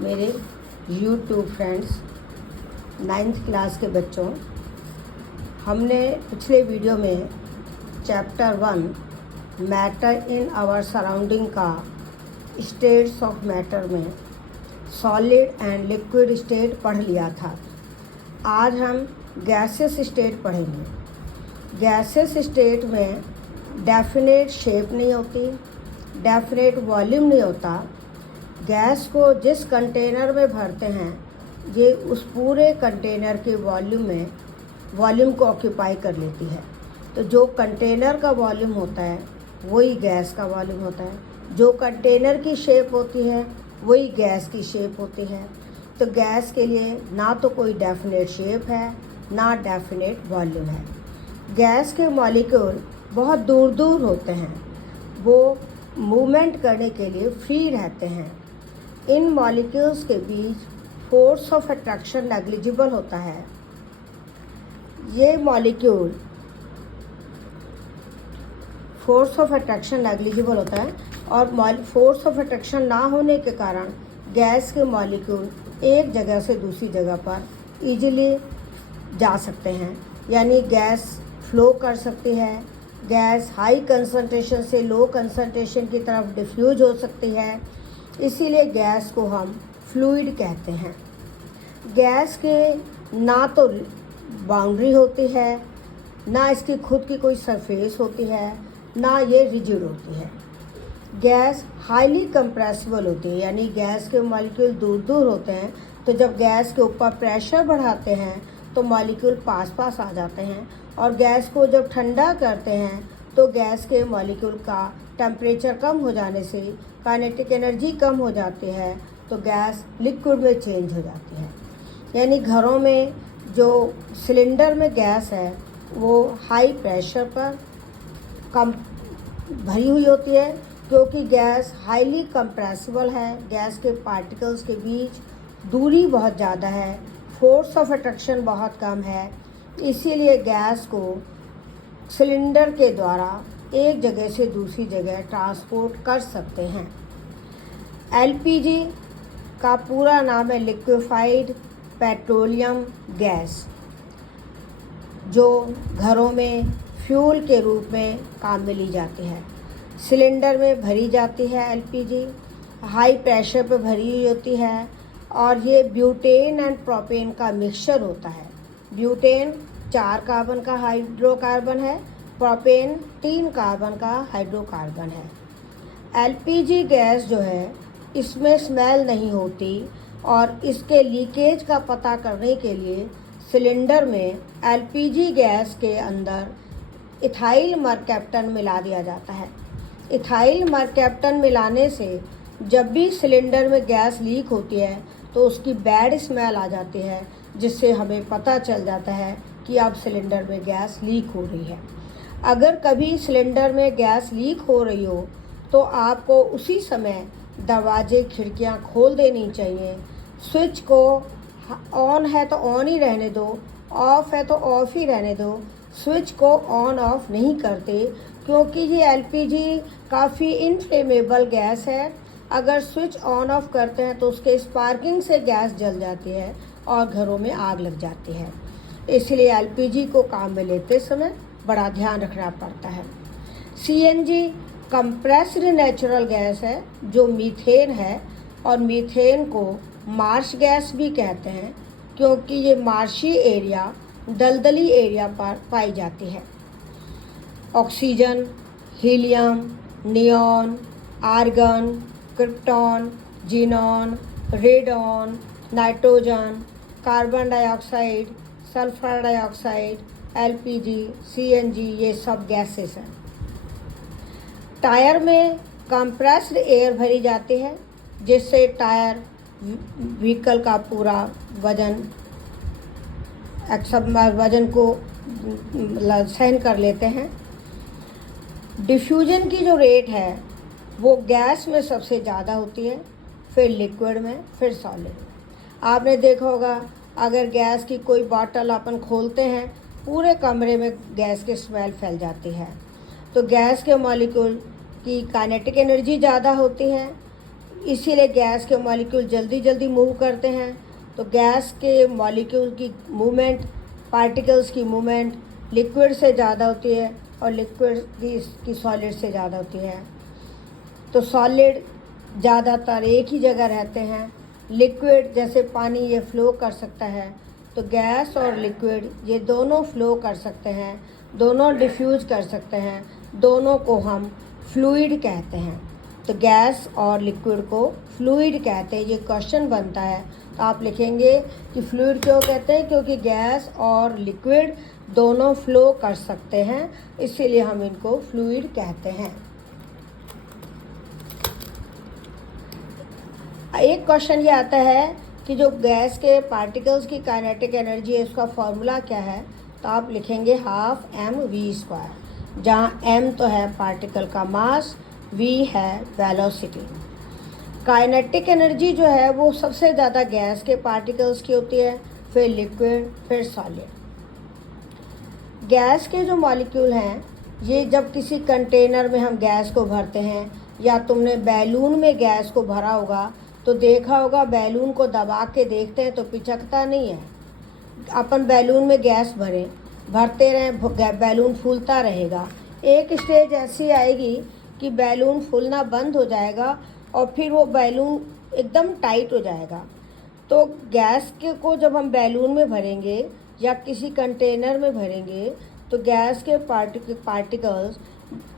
मेरे YouTube friends 9th class के बच्चों, हमने पिछले वीडियो में chapter 1 matter in our surrounding का स्टेट्स ऑफ मैटर में सॉलिड एंड लिक्विड स्टेट पढ़ लिया था। आज हम गैसेस स्टेट पढ़ेंगे। गैसेस स्टेट में डेफिनेट शेप नहीं होती, डेफिनेट वॉल्यूम नहीं होता। गैस को जिस कंटेनर में भरते हैं ये उस पूरे कंटेनर के वॉल्यूम को ऑक्यूपाई कर लेती है। तो जो कंटेनर का वॉल्यूम होता है वही गैस का वॉल्यूम होता है। जो कंटेनर की शेप होती है वही गैस की शेप होती है। तो गैस के लिए ना तो कोई डेफिनेट शेप है ना डेफिनेट वॉल्यूम है। गैस के मॉलिक्यूल बहुत दूर दूर होते हैं, वो मूवमेंट करने के लिए फ्री रहते हैं। इन मॉलिक्यूल्स के बीच फोर्स ऑफ अट्रैक्शन नेग्लिजिबल होता है। ये molecule force of attraction negligible होता है और फोर्स ऑफ अट्रैक्शन ना होने के कारण गैस के मॉलिक्यूल एक जगह से दूसरी जगह पर इजीली जा सकते हैं, यानी गैस फ्लो कर सकती है। गैस हाई कंसंट्रेशन से लो कंसंट्रेशन की तरफ डिफ्यूज हो सकती है, इसीलिए गैस को हम फ्लूइड कहते हैं। गैस के ना तो बाउंड्री होती है, ना इसकी खुद की कोई सरफेस होती है, ना ये रिजिड होती है। गैस हाईली कंप्रेसिबल होती है, यानी गैस के मॉलिक्यूल दूर दूर होते हैं। तो जब गैस के ऊपर प्रेशर बढ़ाते हैं तो मॉलिक्यूल पास पास आ जाते हैं, और गैस को जब ठंडा करते हैं तो गैस के मॉलिक्यूल का टेम्परेचर कम हो जाने से काइनेटिक एनर्जी कम हो जाती है, तो गैस लिक्विड में चेंज हो जाती है। यानी घरों में जो सिलेंडर में गैस है वो हाई प्रेशर पर कम भरी हुई होती है, क्योंकि गैस हाईली कंप्रेसिबल है। गैस के पार्टिकल्स के बीच दूरी बहुत ज़्यादा है, फोर्स ऑफ अट्रैक्शन बहुत कम है, इसीलिए गैस को सिलेंडर के द्वारा एक जगह से दूसरी जगह ट्रांसपोर्ट कर सकते हैं। एलपीजी का पूरा नाम है लिक्विफाइड पेट्रोलियम गैस, जो घरों में फ्यूल के रूप में काम में ली जाती है। सिलेंडर में भरी जाती है एलपीजी, हाई प्रेशर पर भरी हुई होती है, और ये ब्यूटेन एंड प्रोपेन का मिक्सचर होता है। ब्यूटेन 4 कार्बन का हाइड्रोकार्बन है, प्रोपेन 3 कार्बन का हाइड्रोकार्बन है। एलपीजी गैस जो है इसमें स्मेल नहीं होती, और इसके लीकेज का पता करने के लिए सिलेंडर में एलपीजी गैस के अंदर इथाइल मरकैप्टन मिला दिया जाता है। इथाइल मरकैप्टन मिलाने से जब भी सिलेंडर में गैस लीक होती है तो उसकी बैड स्मेल आ जाती है, जिससे हमें पता चल जाता है कि अब सिलेंडर में गैस लीक हो रही है। अगर कभी सिलेंडर में गैस लीक हो रही हो तो आपको उसी समय दरवाजे खिड़कियां खोल देनी चाहिए। स्विच को ऑन है तो ऑन ही रहने दो, ऑफ है तो ऑफ ही रहने दो। स्विच को ऑन ऑफ नहीं करते, क्योंकि ये एलपीजी काफ़ी इनफ्लेमेबल गैस है। अगर स्विच ऑन ऑफ करते हैं तो उसके स्पार्किंग से गैस जल जाती है और घरों में आग लग जाती है। इसलिए एलपीजी को काम में लेते समय बड़ा ध्यान रखना पड़ता है। सीएनजी कंप्रेस्ड नेचुरल गैस है जो मीथेन है, और मीथेन को मार्श गैस भी कहते हैं, क्योंकि ये मार्शी एरिया दलदली एरिया पर पाई जाती है। Oxygen, helium, neon, argon, krypton, xenon, radon, nitrogen, carbon dioxide, sulphur dioxide, LPG, CNG, ये सब गैसेस हैं। टायर में कंप्रेस्ड एयर भरी जाती है, जिससे टायर व्हीकल का पूरा वजन को सहन कर लेते हैं। डिफ्यूजन की जो रेट है वो गैस में सबसे ज़्यादा होती है, फिर लिक्विड में, फिर सॉलिड में। आपने देखा होगा, अगर गैस की कोई बॉटल अपन खोलते हैं पूरे कमरे में गैस की स्मेल फैल जाती है। तो गैस के मॉलिक्यूल की काइनेटिक एनर्जी ज़्यादा होती है, इसीलिए गैस के मॉलिक्यूल जल्दी जल्दी मूव करते हैं। तो गैस के मॉलिक्यूल की मूवमेंट, पार्टिकल्स की मूवमेंट लिक्विड से ज़्यादा होती है और लिक्विड की सॉलिड से ज़्यादा होती है। तो सॉलिड ज़्यादातर एक ही जगह रहते हैं। लिक्विड जैसे पानी ये फ्लो कर सकता है, तो गैस और लिक्विड ये दोनों फ्लो कर सकते हैं, दोनों डिफ्यूज कर सकते हैं, दोनों को हम फ्लूइड कहते हैं। तो गैस और लिक्विड को फ्लूइड कहते हैं। ये क्वेश्चन बनता है तो आप लिखेंगे कि फ्लूइड क्यों कहते हैं, क्योंकि गैस और लिक्विड दोनों फ्लो कर सकते हैं, इसीलिए हम इनको फ्लूइड कहते हैं। एक क्वेश्चन ये आता है कि जो गैस के पार्टिकल्स की काइनेटिक एनर्जी है उसका फॉर्मूला क्या है, तो आप लिखेंगे 12mv², जहाँ m तो है पार्टिकल का मास, v है वेलोसिटी। काइनेटिक एनर्जी जो है वो सबसे ज़्यादा गैस के पार्टिकल्स की होती है, फिर लिक्विड, फिर सॉलिड। गैस के जो मॉलिक्यूल हैं ये जब किसी कंटेनर में हम गैस को भरते हैं, या तुमने बैलून में गैस को भरा होगा तो देखा होगा, बैलून को दबा के देखते हैं तो पिचकता नहीं है। अपन बैलून में गैस भरते रहें, बैलून फूलता रहेगा। एक स्टेज ऐसी आएगी कि बैलून फूलना बंद हो जाएगा और फिर वो बैलून एकदम टाइट हो जाएगा। तो गैस के को जब हम बैलून में भरेंगे या किसी कंटेनर में भरेंगे तो गैस के पार्टिकल्स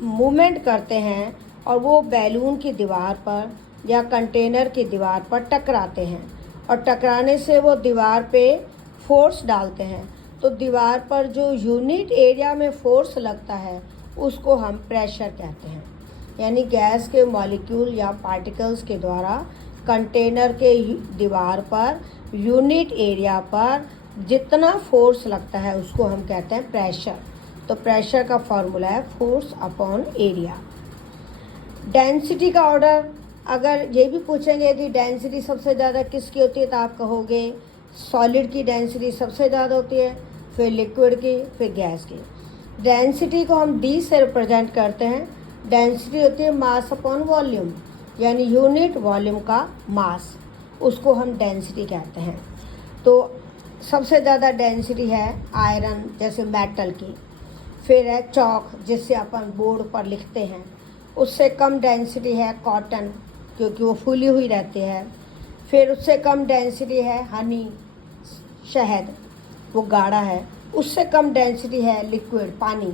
मूवमेंट करते हैं और वो बैलून की दीवार पर या कंटेनर की दीवार पर टकराते हैं, और टकराने से वो दीवार पे फोर्स डालते हैं। तो दीवार पर जो यूनिट एरिया में फोर्स लगता है उसको हम प्रेशर कहते हैं। यानी गैस के मॉलिक्यूल या पार्टिकल्स के द्वारा कंटेनर के दीवार पर यूनिट एरिया पर जितना फोर्स लगता है उसको हम कहते हैं प्रेशर। तो प्रेशर का फॉर्मूला है फोर्स अपॉन एरिया। डेंसिटी का ऑर्डर अगर ये भी पूछेंगे कि डेंसिटी सबसे ज़्यादा किसकी होती है, तो आप कहोगे सॉलिड की डेंसिटी सबसे ज़्यादा होती है, फिर लिक्विड की, फिर गैस की। डेंसिटी को हम डी से रिप्रेजेंट करते हैं। डेंसिटी होती है मास अपॉन वॉल्यूम, यानी यूनिट वॉल्यूम का मास, उसको हम डेंसिटी कहते हैं। तो सबसे ज़्यादा डेंसिटी है आयरन जैसे मेटल की, फिर है चॉक जिससे अपन बोर्ड पर लिखते हैं, उससे कम डेंसिटी है कॉटन क्योंकि वो फूली हुई रहती है, फिर उससे कम डेंसिटी है हनी शहद, वो गाढ़ा है, उससे कम डेंसिटी है लिक्विड पानी,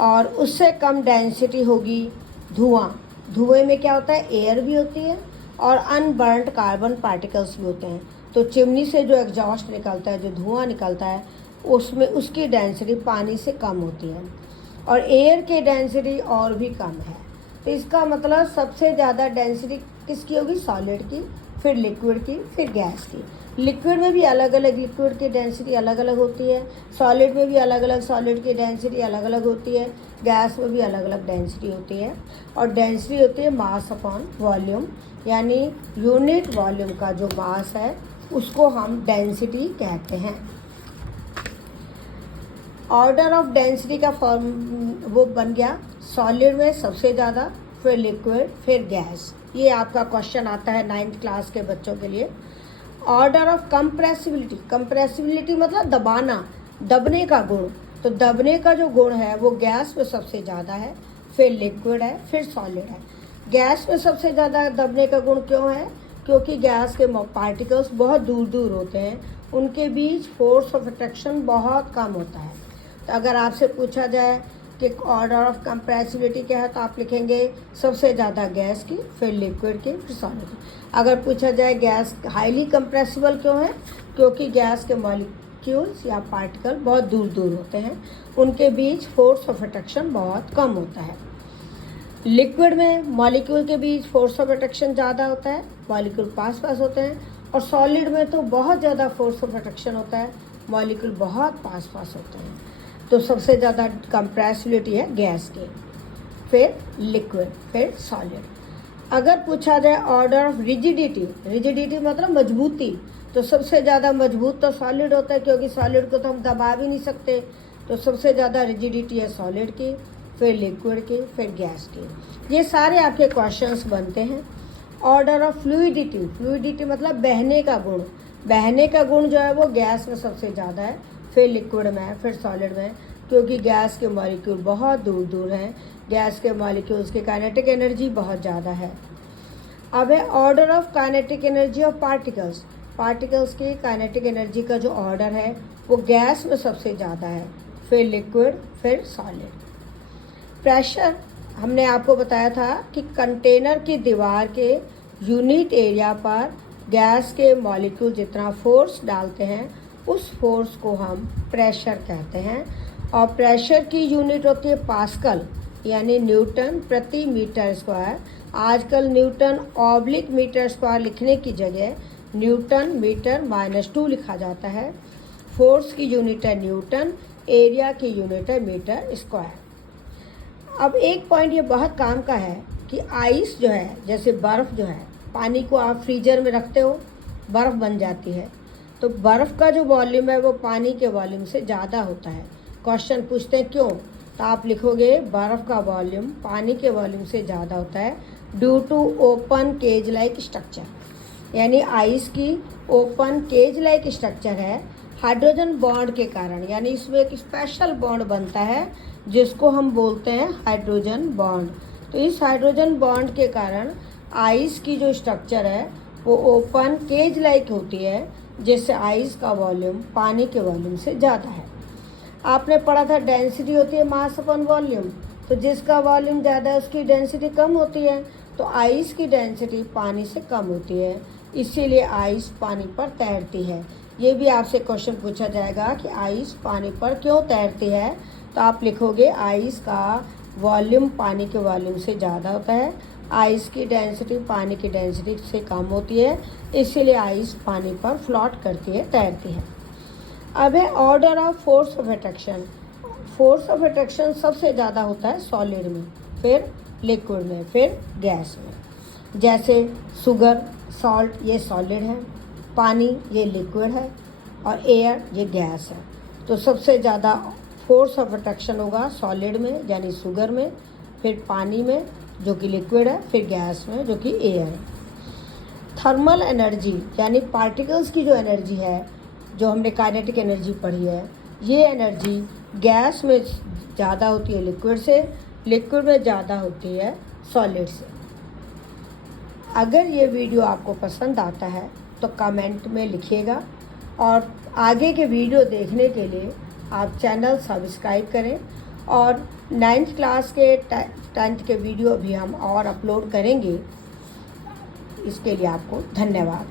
और उससे कम डेंसिटी होगी धुआं। धुएं में क्या होता है, एयर भी होती है और अनबर्न्ड कार्बन पार्टिकल्स भी होते हैं। तो चिमनी से जो एग्जॉस्ट निकलता है, जो धुआं निकलता है, उसमें उसकी डेंसिटी पानी से कम होती है, और एयर की डेंसिटी और भी कम है। तो इसका मतलब सबसे ज़्यादा डेंसिटी किसकी होगी, सॉलिड की, फिर लिक्विड की, फिर गैस की। लिक्विड में भी अलग अलग लिक्विड की डेंसिटी अलग अलग होती है, सॉलिड में भी अलग अलग सॉलिड की डेंसिटी अलग अलग होती है, गैस में भी अलग अलग डेंसिटी होती है। और डेंसिटी होती है मास अपॉन वॉल्यूम, यानी यूनिट वॉल्यूम का जो मास है उसको हम डेंसिटी कहते हैं। ऑर्डर ऑफ डेंसिटी का फॉर्म वो बन गया, सॉलिड में सबसे ज़्यादा, फिर लिक्विड, फिर गैस। ये आपका क्वेश्चन आता है 9th क्लास के बच्चों के लिए। ऑर्डर ऑफ कंप्रेसिबिलिटी, कंप्रेसिबिलिटी मतलब दबाना, दबने का गुण। तो दबने का जो गुण है वो गैस में सबसे ज़्यादा है, फिर लिक्विड है, फिर सॉलिड है। गैस में सबसे ज़्यादा दबने का गुण क्यों है, क्योंकि गैस के पार्टिकल्स बहुत दूर दूर होते हैं, उनके बीच फोर्स ऑफ अट्रैक्शन बहुत कम होता है। तो अगर आपसे पूछा जाए कि ऑर्डर ऑफ कंप्रेसिबिलिटी क्या है, तो आप लिखेंगे सबसे ज़्यादा गैस की, फिर लिक्विड की, फिर सॉलिड की। अगर पूछा जाए गैस हाईली कंप्रेसिबल क्यों है, क्योंकि गैस के मॉलिक्यूल्स या पार्टिकल बहुत दूर दूर होते हैं, उनके बीच फोर्स ऑफ अट्रैक्शन बहुत कम होता है। लिक्विड में मॉलिक्यूल के बीच फोर्स ऑफ अट्रैक्शन ज़्यादा होता है, मॉलिक्यूल पास पास होते हैं, और सॉलिड में तो बहुत ज़्यादा फोर्स ऑफ अट्रैक्शन होता है, मॉलिक्यूल बहुत पास पास होते हैं। तो सबसे ज़्यादा कंप्रेसिबिलिटी है गैस की, फिर लिक्विड, फिर सॉलिड। अगर पूछा जाए ऑर्डर ऑफ रिजिडिटी, रिजिडिटी मतलब मजबूती, तो सबसे ज़्यादा मजबूत तो सॉलिड होता है, क्योंकि सॉलिड को तो हम दबा भी नहीं सकते। तो सबसे ज़्यादा रिजिडिटी है सॉलिड की, फिर लिक्विड की, फिर गैस की। ये सारे आपके क्वेश्चंस बनते हैं। ऑर्डर ऑफ फ्लूइडिटी, फ्लूइडिटी मतलब बहने का गुण, बहने का गुण जो है वो गैस में सबसे ज़्यादा है, फिर लिक्विड में है, फिर सॉलिड में, क्योंकि गैस के मॉलिक्यूल बहुत दूर दूर हैं, गैस के मॉलिक्यूल्स की काइनेटिक एनर्जी बहुत ज़्यादा है। अब है order of kinetic energy of particles, particles की काइनेटिक एनर्जी का जो ऑर्डर है वो गैस में सबसे ज़्यादा है, फिर लिक्विड, फिर सॉलिड। प्रेशर हमने आपको बताया था कि कंटेनर की दीवार के यूनिट एरिया पर गैस के मॉलिक्यूल जितना फोर्स डालते हैं उस फोर्स को हम प्रेशर कहते हैं, और प्रेशर की यूनिट होती है पास्कल यानी न्यूटन प्रति मीटर स्क्वायर। आजकल न्यूटन ऑब्लिक मीटर स्क्वायर लिखने की जगह न्यूटन मीटर -2 लिखा जाता है। फोर्स की यूनिट है न्यूटन, एरिया की यूनिट है मीटर स्क्वायर। अब एक पॉइंट ये बहुत काम का है कि आइस जो है, जैसे बर्फ़ जो है, पानी को आप फ्रीजर में रखते हो, बर्फ़ बन जाती है, तो बर्फ़ का जो वॉल्यूम है वो पानी के वॉल्यूम से ज़्यादा होता है। क्वेश्चन पूछते हैं क्यों, तो आप लिखोगे बर्फ़ का वॉल्यूम पानी के वॉल्यूम से ज़्यादा होता है due to open cage like structure, यानी आइस की ओपन केज लाइक स्ट्रक्चर है हाइड्रोजन बॉन्ड के कारण, यानी इसमें एक स्पेशल बॉन्ड बनता है जिसको हम बोलते हैं हाइड्रोजन बॉन्ड। तो इस हाइड्रोजन बॉन्ड के कारण आइस की जो स्ट्रक्चर है वो ओपन केज लाइक होती है, जिससे आइस का वॉल्यूम पानी के वॉल्यूम से ज़्यादा है। आपने पढ़ा था डेंसिटी होती है मास अपन वॉल्यूम, तो जिसका वॉल्यूम ज़्यादा है उसकी डेंसिटी कम होती है, तो आइस की डेंसिटी पानी से कम होती है, इसीलिए आइस पानी पर तैरती है। ये भी आपसे क्वेश्चन पूछा जाएगा कि आइस पानी पर क्यों तैरती है, तो आप लिखोगे आइस का वॉल्यूम पानी के वॉल्यूम से ज़्यादा होता है, आइस की डेंसिटी पानी की डेंसिटी से कम होती है, इसीलिए आइस पानी पर फ्लोट करती है, तैरती है। अब है order of force of attraction. Force of attraction सबसे ज़्यादा होता है सॉलिड में, फिर लिक्विड में, फिर गैस में। जैसे शुगर, सॉल्ट ये सॉलिड है, पानी ये लिक्विड है, और एयर ये गैस है। तो सबसे ज़्यादा फोर्स ऑफ अट्रैक्शन होगा सॉलिड में यानी शुगर में, फिर पानी में जो कि लिक्विड है, फिर गैस में जो कि एयर है। थर्मल एनर्जी यानी पार्टिकल्स की जो एनर्जी है, जो हमने काइनेटिक एनर्जी पढ़ी है, ये एनर्जी गैस में ज़्यादा होती है लिक्विड से, लिक्विड में ज़्यादा होती है सॉलिड से। अगर ये वीडियो आपको पसंद आता है तो कमेंट में लिखिएगा, और आगे के वीडियो देखने के लिए आप चैनल सब्सक्राइब करें, और 9th क्लास के 10th के वीडियो भी हम और अपलोड करेंगे। इसके लिए आपको धन्यवाद।